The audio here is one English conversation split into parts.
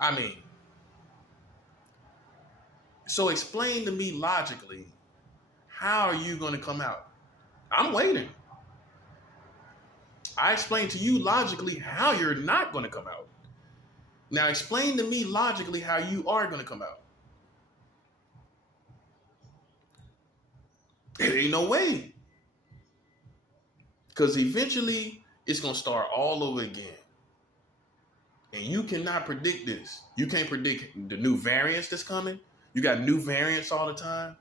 I mean, so explain to me logically, how are you going to come out? I'm waiting. I explained to you logically how you're not going to come out. Now explain to me logically how you are going to come out. It ain't no way. Because eventually it's going to start all over again. And you cannot predict this. You can't predict the new variants that's coming. You got new variants all the time.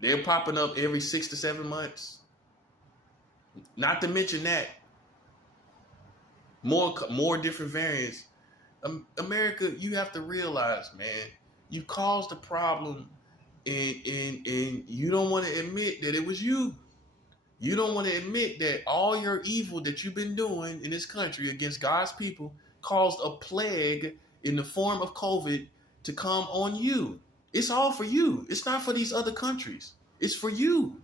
They're popping up every 6 to 7 months. Not to mention that. More different variants. America, you have to realize, man, you caused a problem and you don't want to admit that it was you. You don't want to admit that all your evil that you've been doing in this country against God's people caused a plague in the form of COVID to come on you. It's all for you. It's not for these other countries. It's for you.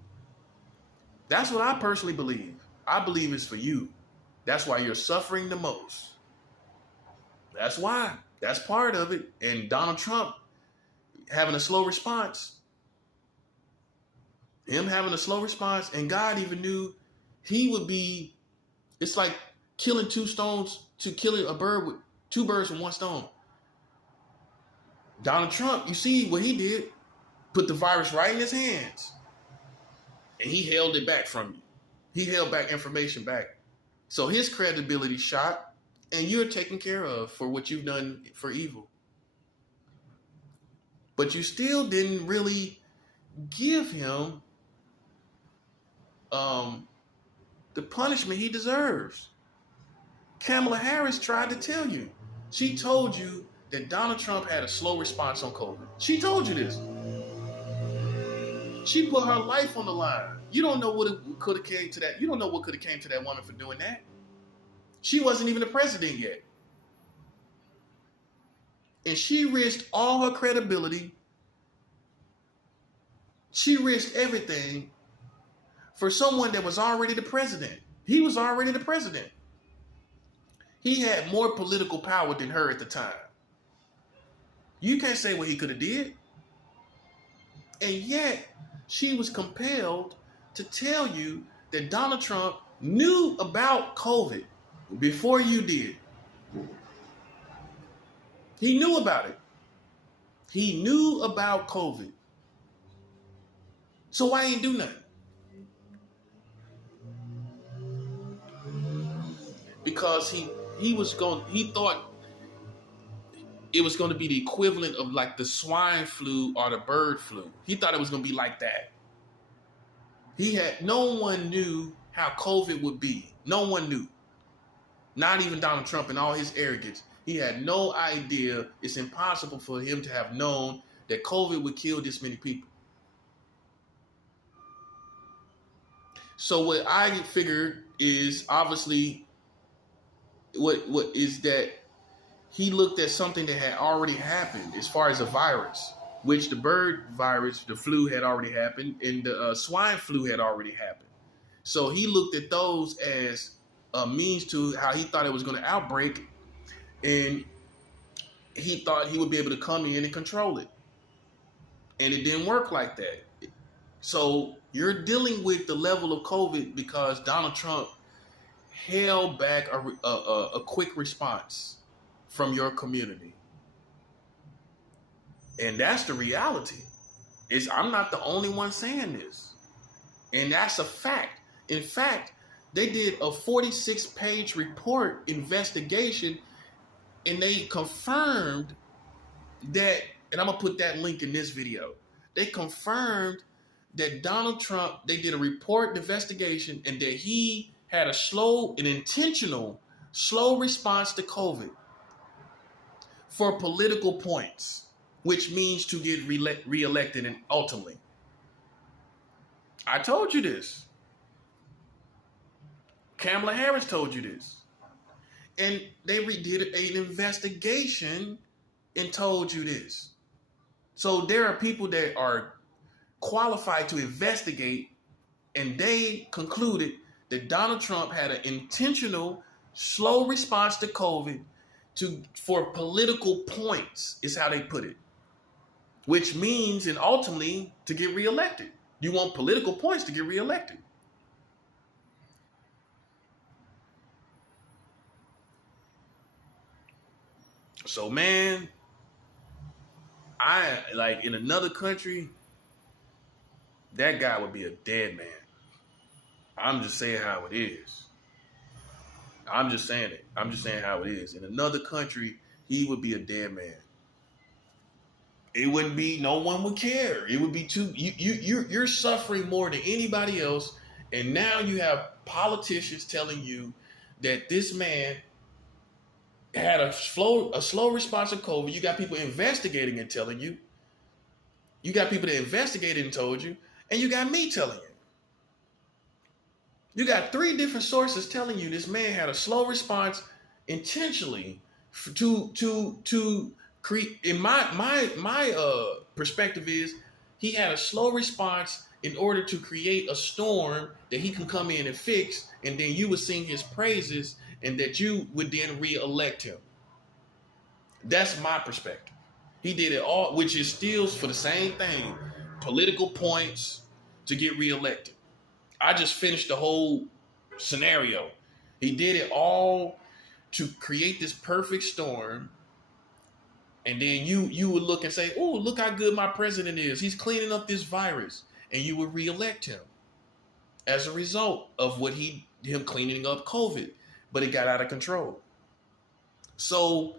That's what I personally believe. I believe it's for you. That's why you're suffering the most. That's why. That's part of it. And Donald Trump having a slow response. Him having a slow response, and God even knew he would be, it's like killing two birds with one stone. Donald Trump, you see what he did? Put the virus right in his hands. And he held it back from you. He held back information back. So his credibility shot, and you're taken care of for what you've done for evil. But you still didn't really give him the punishment he deserves. Kamala Harris tried to tell you. She told you that Donald Trump had a slow response on COVID. She told you this. She put her life on the line. You don't know what could have came to that. You don't know what could have came to that woman for doing that. She wasn't even the president yet. And she risked all her credibility. She risked everything for someone that was already the president. He was already the president. He had more political power than her at the time. You can't say what he could have did. And yet, she was compelled to tell you that Donald Trump knew about COVID before you did. He knew about it. He knew about COVID. So why ain't do nothing? Because he thought it was going to be the equivalent of like the swine flu or the bird flu. He thought it was going to be like that. No one knew how COVID would be. No one knew. Not even Donald Trump and all his arrogance. He had no idea. It's impossible for him to have known that COVID would kill this many people. So what I figured is obviously what is that he looked at something that had already happened as far as a virus, which the bird virus, the flu had already happened, and the swine flu had already happened. So he looked at those as a means to how he thought it was going to outbreak, and he thought he would be able to come in and control it. And it didn't work like that. So you're dealing with the level of COVID because Donald Trump held back a quick response from your community. And that's the reality. I'm not the only one saying this. And that's a fact. In fact, they did a 46-page report investigation, and they confirmed that, and I'm going to put that link in this video. They confirmed that Donald Trump, they did a report investigation, and that he had an intentional slow response to COVID for political points, which means to get reelected and ultimately. I told you this. Kamala Harris told you this. And they did an investigation and told you this. So there are people that are qualified to investigate, and they concluded that Donald Trump had an intentional slow response to COVID for political points is how they put it, which means, and ultimately, to get reelected. You want political points to get reelected. So, man, I like in another country, that guy would be a dead man. I'm just saying how it is. I'm just saying it. I'm just saying how it is. In another country, he would be a dead man. It wouldn't be. No one would care. It would be too. You're suffering more than anybody else, and now you have politicians telling you that this man had a slow response to COVID. You got people investigating and telling you. You got people that investigated and told you, and you got me telling you. You got 3 different sources telling you this man had a slow response intentionally to create. In my perspective is he had a slow response in order to create a storm that he can come in and fix, and then you would sing his praises, and that you would then re-elect him. That's my perspective. He did it all, which is still for the same thing, political points to get re-elected. I just finished the whole scenario. He did it all to create this perfect storm. And then you would look and say, oh, look how good my president is. He's cleaning up this virus. And you would re-elect him as a result of him cleaning up COVID. But it got out of control. So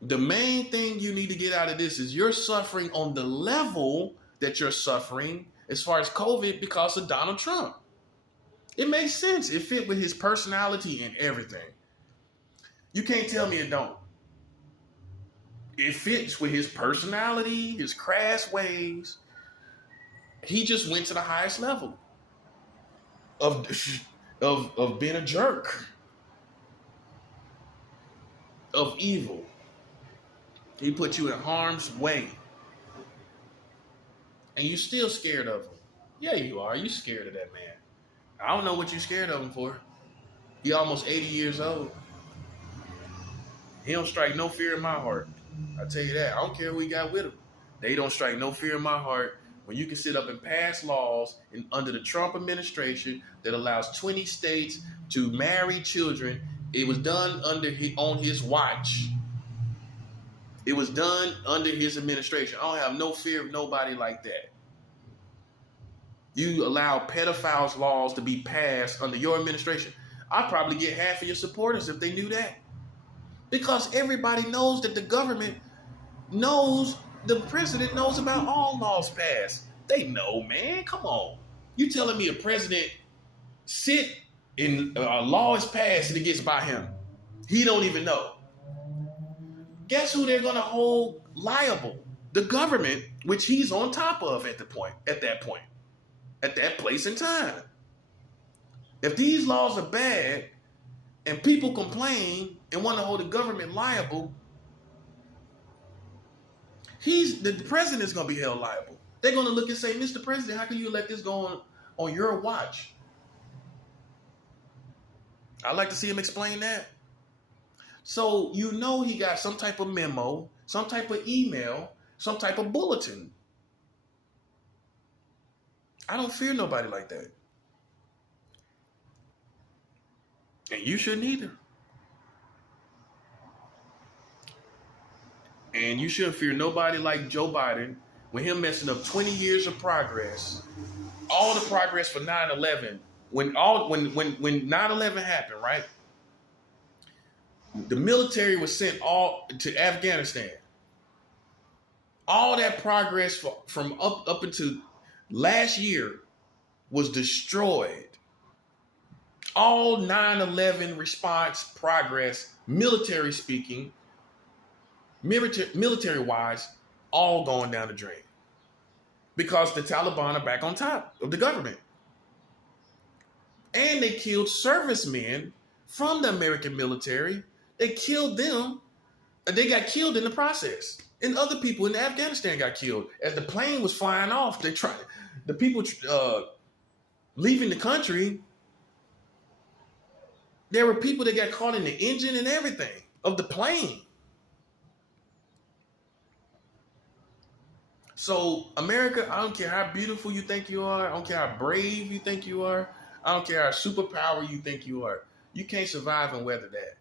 the main thing you need to get out of this is you're suffering on the level that you're suffering as far as COVID because of Donald Trump. It makes sense. It fit with his personality and everything. You can't tell me it don't. It fits with his personality, his crass ways. He just went to the highest level of being a jerk, of evil. He put you in harm's way. And you still scared of him. Yeah, you are. You scared of that man. I don't know what you're scared of him for. He almost 80 years old. He don't strike no fear in my heart. I tell you that. I don't care who he got with him. They don't strike no fear in my heart when you can sit up and pass laws under the Trump administration that allows 20 states to marry children. It was done on his watch. It was done under his administration. I don't have no fear of nobody like that. You allow pedophiles laws to be passed under your administration. I'd probably get half of your supporters if they knew that. Because everybody knows that the government knows, the president knows about all laws passed. They know, man. Come on. You telling me a president sit and a law is passed and it gets by him? He don't even know. Guess who they're going to hold liable? The government, which he's on top of at that point, at that place in time. If these laws are bad and people complain and want to hold the government liable, the president's going to be held liable. They're going to look and say, Mr. President, how can you let this go on your watch? I'd like to see him explain that. So you know he got some type of memo, some type of email, some type of bulletin. I don't fear nobody like that. And you shouldn't either. And you shouldn't fear nobody like Joe Biden with him messing up 20 years of progress. All the progress for 9/11. When 9/11 happened, right? The military was sent all to Afghanistan. All that progress from up until last year was destroyed. All 9/11 response progress, military speaking, military-wise, all going down the drain. Because the Taliban are back on top of the government. And they killed servicemen from the American military. They killed them, and they got killed in the process. And other people in Afghanistan got killed. As the plane was flying off, the people leaving the country, There were people that got caught in the engine and everything of the plane. So America, I don't care how beautiful you think you are. I don't care how brave you think you are. I don't care how superpower you think you are. You can't survive and weather that.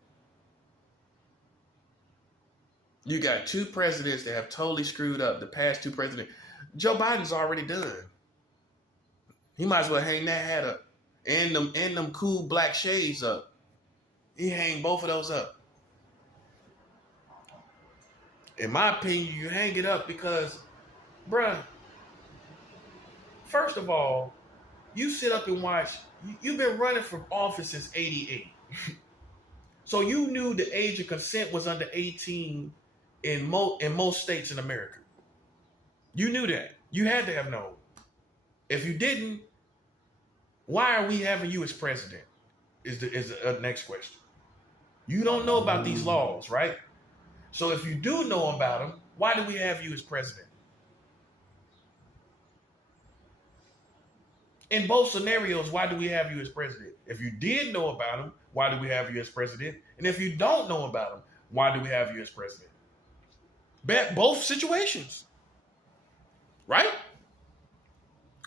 You got two presidents that have totally screwed up. The past two presidents. Joe Biden's already done. He might as well hang that hat up. And them cool black shades up. He hang both of those up. In my opinion, you hang it up because, bruh, first of all, you sit up and watch. You've been running for office since '88. So you knew the age of consent was under 18 in most states in America. You knew that. You had to have known. If you didn't, why are we having you as president? Is the next question. You don't know about these laws, right? So if you do know about them, why do we have you as president? In both scenarios, why do we have you as president? If you did know about them, why do we have you as president? And if you don't know about them, why do we have you as president? Both situations, right?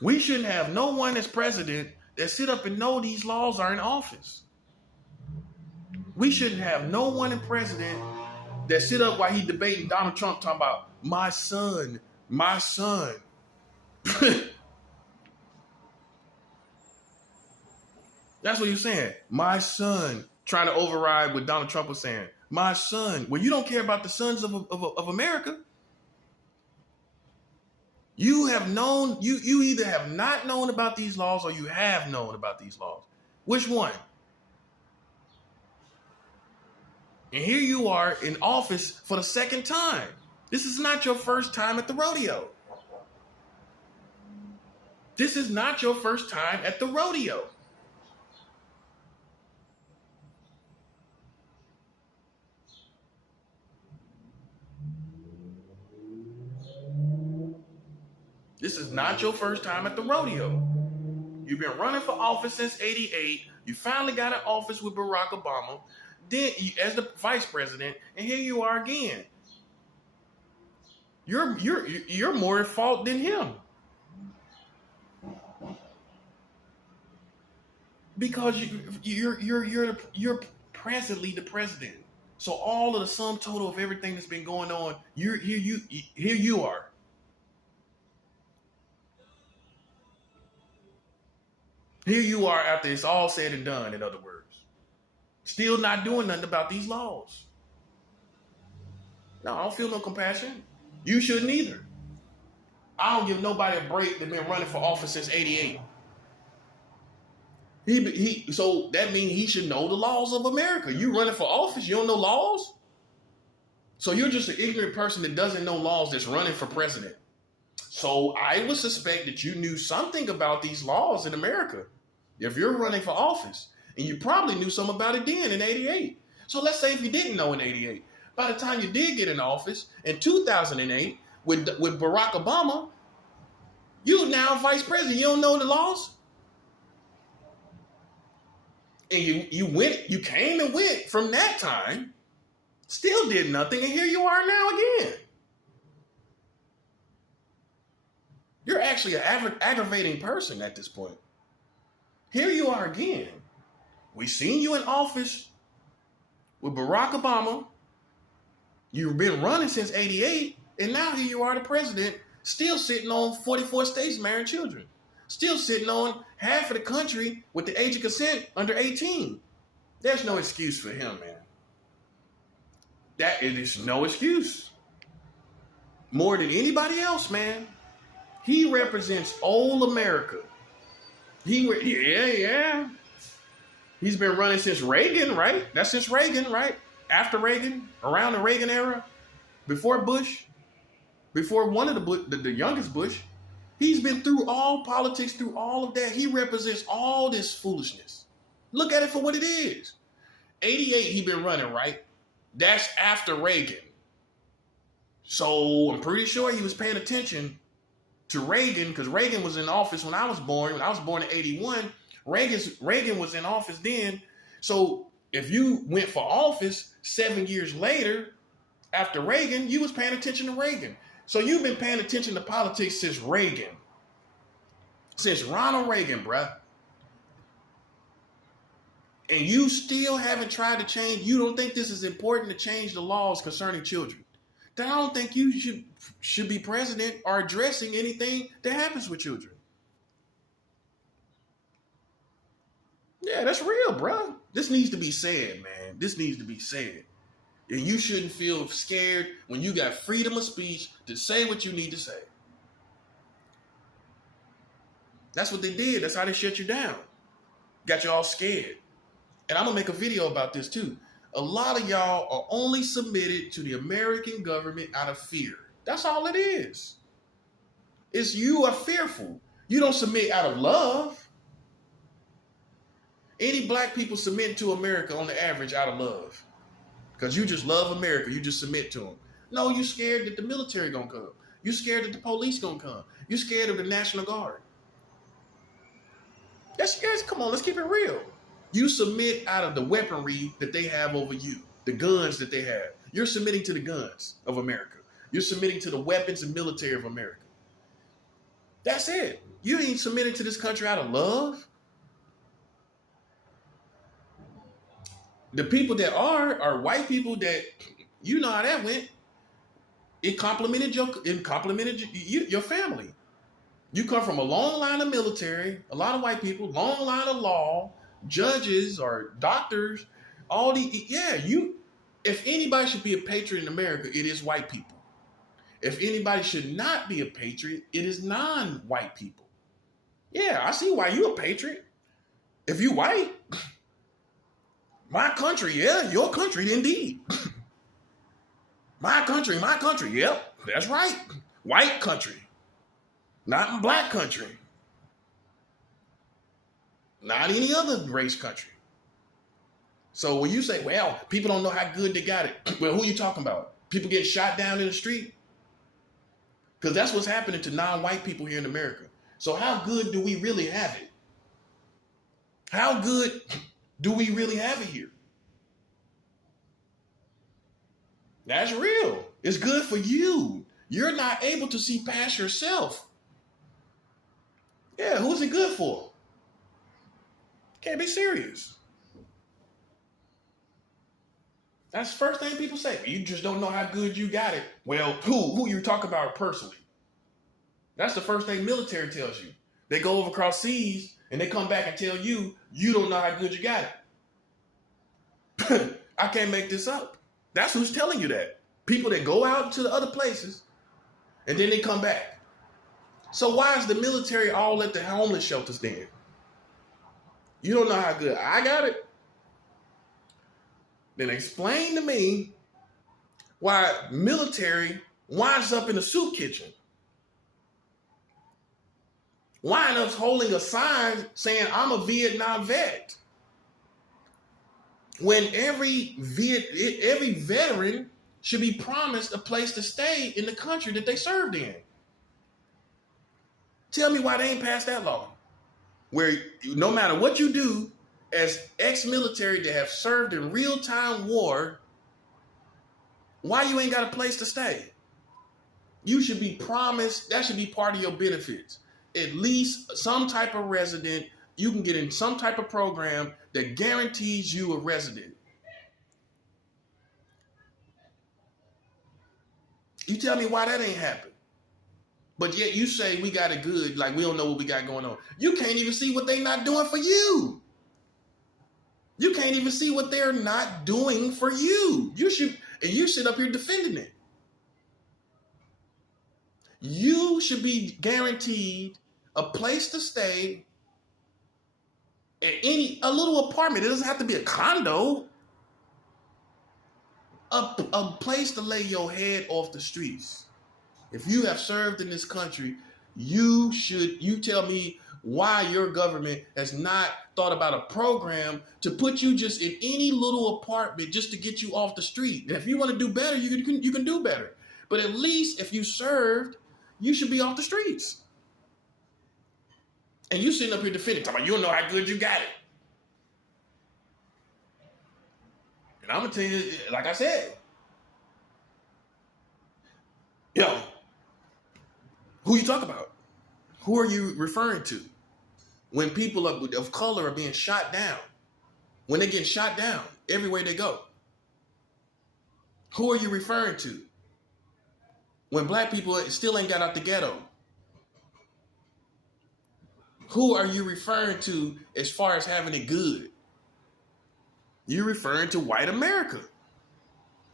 We shouldn't have no one as president that sit up and know these laws are in office. We shouldn't have no one in president that sit up while he debating Donald Trump talking about my son. That's what you're saying. My son, trying to override what Donald Trump was saying. My son. Well, you don't care about the sons of America. You have known, you either have not known about these laws or you have known about these laws. Which one? And here you are in office for the second time. This is not your first time at the rodeo. This is not your first time at the rodeo. This is not your first time at the rodeo. You've been running for office since '88. You finally got an office with Barack Obama, then as the vice president, and here you are again. You're more at fault than him. Because you're presently the president. So all of the sum total of everything that's been going on, here you are. Here you are after it's all said and done, in other words. Still not doing nothing about these laws. No, I don't feel no compassion. You shouldn't either. I don't give nobody a break that's been running for office since '88. So that means he should know the laws of America. You running for office, you don't know laws? So you're just an ignorant person that doesn't know laws that's running for president. So I would suspect that you knew something about these laws in America. If you're running for office, and you probably knew something about it then in '88. So let's say if you didn't know in '88, by the time you did get in office in 2008 with Barack Obama, you now vice president. You don't know the laws? And you came and went from that time, still did nothing, and here you are now again. You're actually an aggravating person at this point. Here you are again. We seen you in office with Barack Obama. You've been running since '88, and now here you are, the president, still sitting on 44 states marrying children. Still sitting on half of the country with the age of consent under 18. There's no excuse for him, man. It is no excuse. More than anybody else, man. He represents old America. Yeah. He's been running since Reagan, right? That's since Reagan, right? After Reagan, around the Reagan era, before Bush, before one of the youngest Bush. He's been through all politics, through all of that. He represents all this foolishness. Look at it for what it is. '88, he been running, right? That's after Reagan. So I'm pretty sure he was paying attention to Reagan, because Reagan was in office when I was born. When I was born in '81, Reagan was in office then. So If you went for office 7 years later, after Reagan, you was paying attention to Reagan. So you've been paying attention to politics since Reagan. Since Ronald Reagan, bruh. And you still haven't tried to change. You don't think this is important to change the laws concerning children. Then I don't think you should be president or addressing anything that happens with children. Yeah, that's real, bruh. This needs to be said, man. This needs to be said. And you shouldn't feel scared when you got freedom of speech to say what you need to say. That's what they did. That's how they shut you down. Got you all scared. And I'm going to make a video about this too. A lot of y'all are only submitted to the American government out of fear. That's all it is. It's you are fearful. You don't submit out of love. Any black people submit to America on the average out of love. Because you just love America. You just submit to them. No, you're scared that the military going to come. You're scared that the police going to come. You're scared of the National Guard. Yes, guys, come on, let's keep it real. You submit out of the weaponry that they have over you, the guns that they have. You're submitting to the guns of America. You're submitting to the weapons and military of America. That's it. You ain't submitting to this country out of love. The people that are white people that, you know how that went. It complimented your family. You come from a long line of military, a lot of white people, long line of law, judges or doctors, if anybody should be a patriot in America, it is white people. If anybody should not be a patriot, it is non-white people. Yeah, I see why you a patriot. If you white, my country, yeah, your country indeed. My country, yep, that's right. White country, not in black country. Not any other race country. So when you say, well, people don't know how good they got it. Well, who are you talking about? People get shot down in the street? Because that's what's happening to non-white people here in America. So how good do we really have it? How good do we really have it here? That's real. It's good for you. You're not able to see past yourself. Yeah, who's it good for? Can't be serious. That's the first thing people say. You just don't know how good you got it. Well, who you talk about personally? That's the first thing military tells you. They go over across seas and they come back and tell you, you don't know how good you got it. I can't make this up. That's who's telling you that. People that go out to the other places and then they come back. So why is the military all at the homeless shelters then? You don't know how good I got it? Then explain to me why military winds up in a soup kitchen. Wind up holding a sign saying, I'm a Vietnam vet. When every veteran should be promised a place to stay in the country that they served in. Tell me why they ain't passed that law. Where no matter what you do as ex-military that have served in real-time war, why you ain't got a place to stay? You should be promised, that should be part of your benefits. At least some type of resident, you can get in some type of program that guarantees you a resident. You tell me why that ain't happened. But yet you say we got it good, like we don't know what we got going on. You can't even see what they're not doing for you. You can't even see what they're not doing for you. You sit up here defending it. You should be guaranteed a place to stay, a little apartment. It doesn't have to be a condo. A place to lay your head off the streets. If you have served in this country, you tell me why your government has not thought about a program to put you just in any little apartment just to get you off the street. And if you want to do better, you can do better. But at least if you served, you should be off the streets. And you sitting up here defending, talking about you don't know how good you got it. And I'm gonna tell you, like I said, yo, who you talk about? Who are you referring to? When people of color are being shot down, when they get shot down everywhere they go, who are you referring to? When black people still ain't got out the ghetto, who are you referring to as far as having it good? You're referring to white America.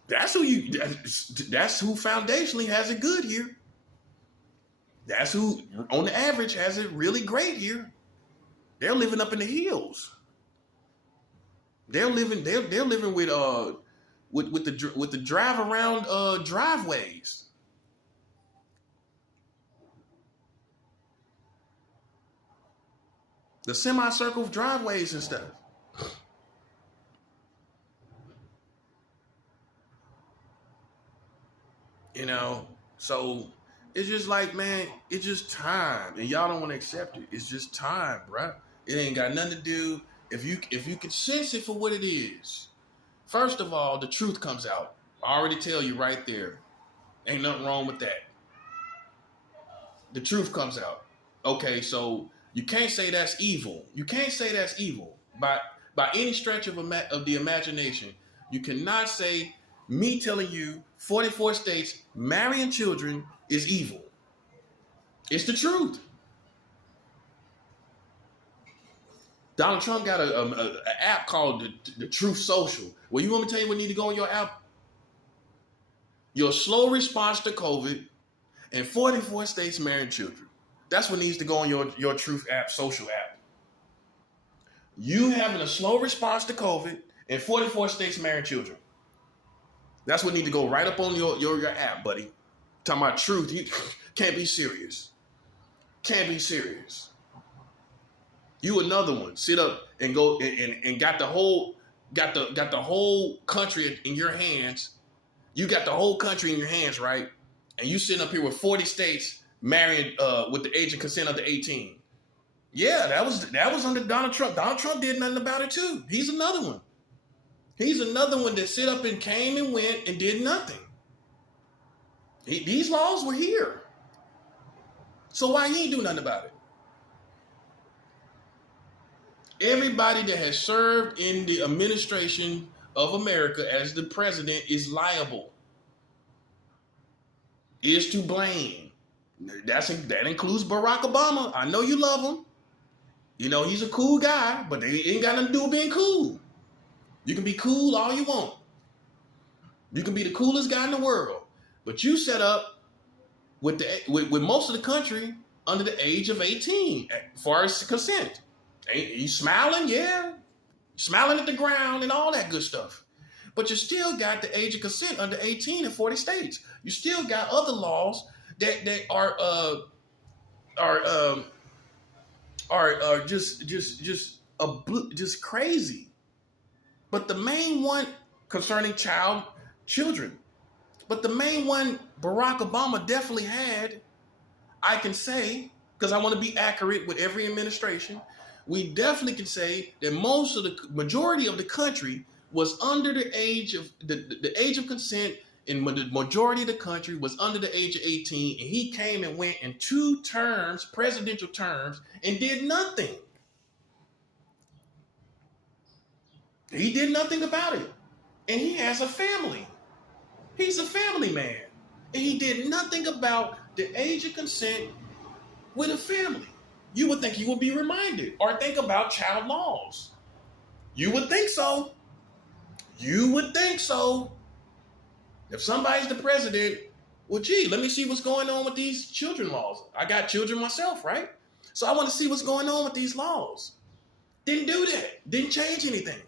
That's who foundationally has it good here. That's who, on the average, has it really great here. They're living up in the hills. They're living with the drive around driveways. The semicircle driveways and stuff. You know, so it's just like, man, it's just time, and y'all don't want to accept it. It's just time, bruh. It ain't got nothing to do. If you can sense it for what it is, first of all, the truth comes out. I already tell you right there. Ain't nothing wrong with that. The truth comes out. Okay, so you can't say that's evil. You can't say that's evil by any stretch of the imagination. You cannot say me telling you 44 states marrying children is evil. It's the truth. Donald Trump got an app called the Truth Social. Well, you want me to tell you what need to go on your app? Your slow response to COVID and 44 states marrying children. That's what needs to go on your Truth app, social app. You having a slow response to COVID and 44 states marrying children. That's what need to go right up on your app, buddy. Talking about truth. You can't be serious. Can't be serious. You another one. Sit up and go and got the whole country in your hands. You got the whole country in your hands, right? And you sitting up here with 40 states married with the age of consent under 18. Yeah, that was under Donald Trump. Donald Trump did nothing about it too. He's another one. He's another one that sit up and came and went and did nothing. These laws were here. So why he ain't do nothing about it? Everybody that has served in the administration of America as the president is liable. Is to blame. That includes Barack Obama. I know you love him. You know, he's a cool guy, but they ain't got nothing to do with being cool. You can be cool all you want. You can be the coolest guy in the world. But you set up with most of the country under the age of 18 as far as consent. You smiling? Yeah. Smiling at the ground and all that good stuff. But you still got the age of consent under 18 in 40 states. You still got other laws that are just crazy. But the main one concerning children. But the main one Barack Obama definitely had, I can say, because I want to be accurate with every administration, we definitely can say that majority of the country was under the age of the age of consent, and the majority of the country was under the age of 18, and he came and went in 2 terms, presidential terms, and did nothing. He did nothing about it. And he has a family. He's a family man. And he did nothing about the age of consent with a family. You would think he would be reminded or think about child laws. You would think so. You would think so. If somebody's the president, well, gee, let me see what's going on with these children laws. I got children myself, right? So I want to see what's going on with these laws. Didn't do that. Didn't change anything.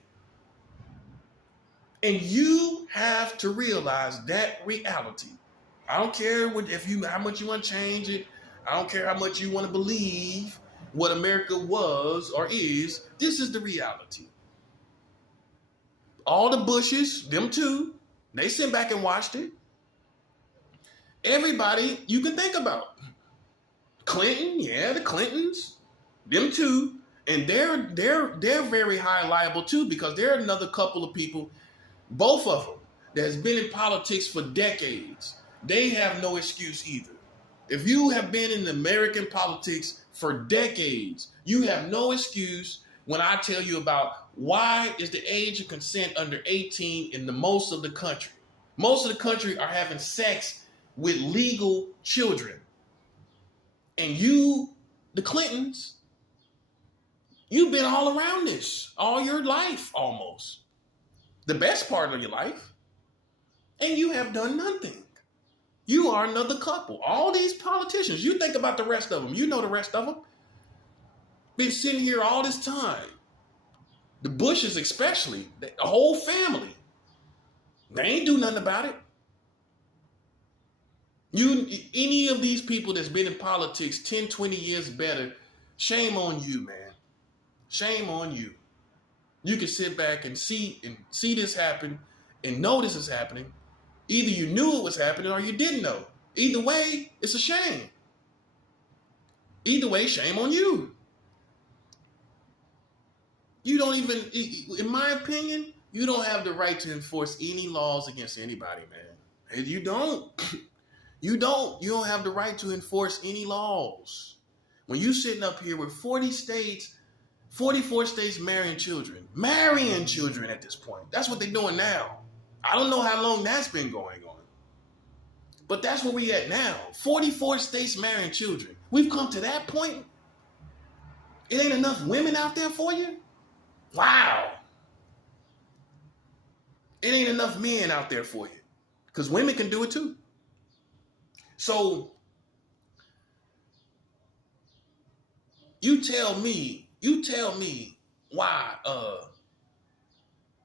And you have to realize that reality. I don't care how much you want to change it. I don't care how much you want to believe what America was or is. This is the reality. All the Bushes, them too, they sit back and watched it. Everybody you can think about. Clinton, yeah, the Clintons, them too. And they're very high liable too, because they're another couple of people Both of them that's been in politics for decades, they have no excuse either. If you have been in American politics for decades, you have no excuse when I tell you about why is the age of consent under 18 in the most of the country. Most of the country are having sex with legal children. And you, the Clintons, you've been all around this all your life almost. The best part of your life. And you have done nothing. You are another couple. All these politicians, you think about the rest of them. You know the rest of them. Been sitting here all this time. The Bushes especially, the whole family. They ain't do nothing about it. Any of these people that's been in politics 10, 20 years better, shame on you, man. Shame on you. You can sit back and see this happen and know this is happening. Either you knew it was happening or you didn't know. Either way, it's a shame. Either way, shame on you. You don't even, in my opinion, you don't have the right to enforce any laws against anybody, man. You don't. You don't have the right to enforce any laws. When you sitting up here with 40 states, 44 states marrying children at this point. That's what they're doing now. I don't know how long that's been going on. But that's where we at now. 44 states marrying children. We've come to that point. It ain't enough women out there for you? Wow. It ain't enough men out there for you. Because women can do it too. So, you tell me why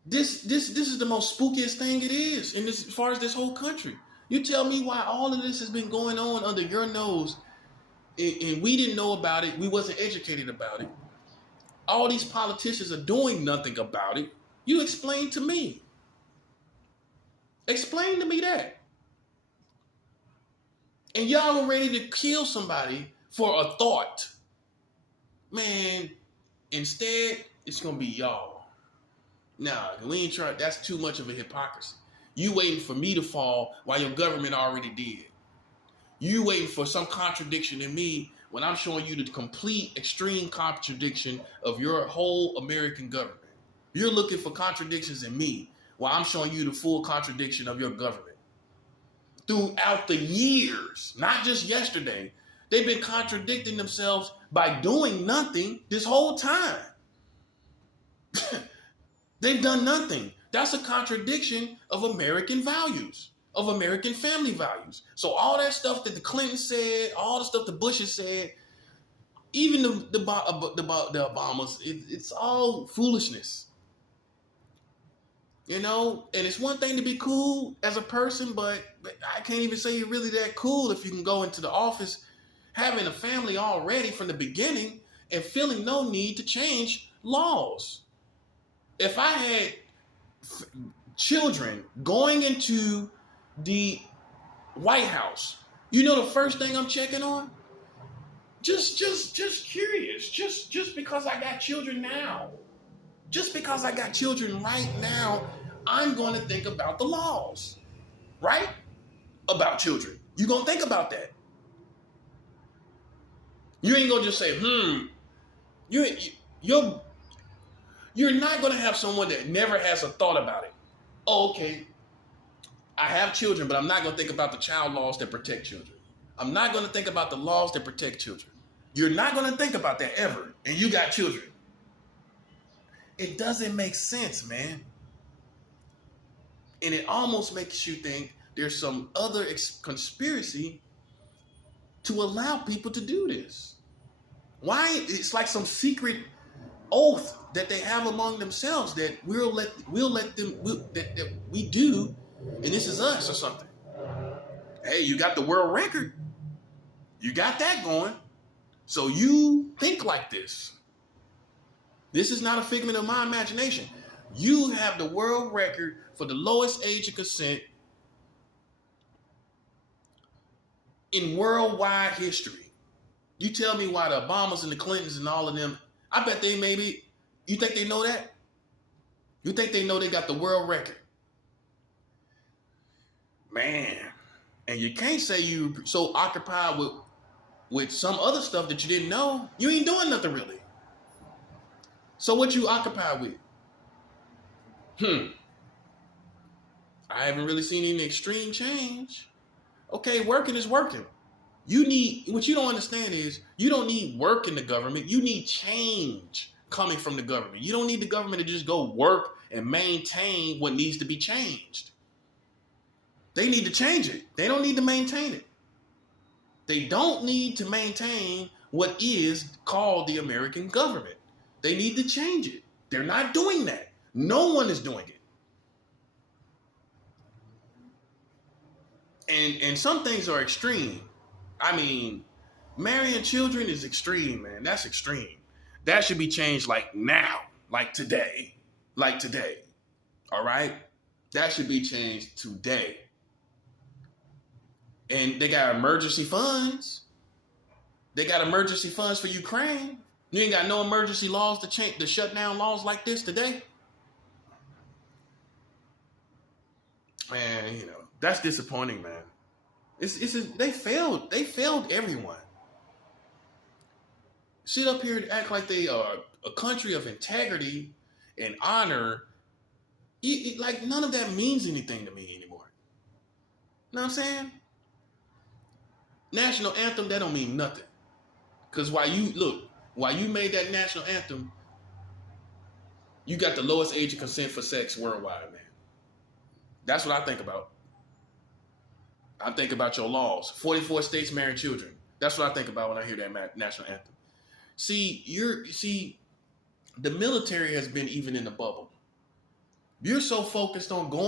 this is the most spookiest thing it is in this, as far as this whole country. You tell me why all of this has been going on under your nose and we didn't know about it. We wasn't educated about it. All these politicians are doing nothing about it. You explain to me. Explain to me that. And y'all are ready to kill somebody for a thought. Man, instead, it's going to be y'all. Nah, we ain't trying. That's too much of a hypocrisy. You waiting for me to fall while your government already did. You waiting for some contradiction in me when I'm showing you the complete extreme contradiction of your whole American government. You're looking for contradictions in me while I'm showing you the full contradiction of your government. Throughout the years, not just yesterday, they've been contradicting themselves by doing nothing this whole time. They've done nothing. That's a contradiction of American values, of American family values. So all that stuff that the Clintons said, all the stuff the Bushes said, even the Obamas, it's all foolishness. You know, and it's one thing to be cool as a person, but I can't even say you're really that cool if you can go into the office having a family already from the beginning and feeling no need to change laws. If I had children going into the White House, you know the first thing I'm checking on? Just curious. Just because I got children now. Just because I got children right now, I'm going to think about the laws, right? About children. You're going to think about that. You ain't going to just say, You're not going to have someone that never has a thought about it. Oh, okay, I have children, but I'm not going to think about the child laws that protect children. I'm not going to think about the laws that protect children. You're not going to think about that ever, and you got children. It doesn't make sense, man. And it almost makes you think there's some other conspiracy to allow people to do this. Why? It's like some secret oath that they have among themselves that we'll let them that we do, and this is us or something. Hey, you got the world record. You got that going. So you think like this. This is not a figment of my imagination. You have the world record for the lowest age of consent in worldwide history. You tell me why the Obamas and the Clintons and all of them, I bet you think they know that? You think they know they got the world record? Man, and you can't say you so occupied with some other stuff that you didn't know. You ain't doing nothing really. So what you occupied with? I haven't really seen any extreme change. Okay, working is working. What you don't understand is you don't need work in the government. You need change coming from the government. You don't need the government to just go work and maintain what needs to be changed. They need to change it. They don't need to maintain it. They don't need to maintain what is called the American government. They need to change it. They're not doing that. No one is doing it. And some things are extreme. I mean, marrying children is extreme, man. That's extreme. That should be changed like now, like today. Like today. All right? That should be changed today. And they got emergency funds. They got emergency funds for Ukraine. You ain't got no emergency laws to shut down laws like this today. Man, that's disappointing, man. They failed. They failed everyone. Sit up here and act like they are a country of integrity and honor. Like none of that means anything to me anymore. You know what I'm saying? National anthem, that don't mean nothing. Because while you made that national anthem, you got the lowest age of consent for sex worldwide, man. That's what I think about. I think about your laws. 44 states marrying children. That's what I think about when I hear that national anthem. See, the military has been even in the bubble. You're so focused on going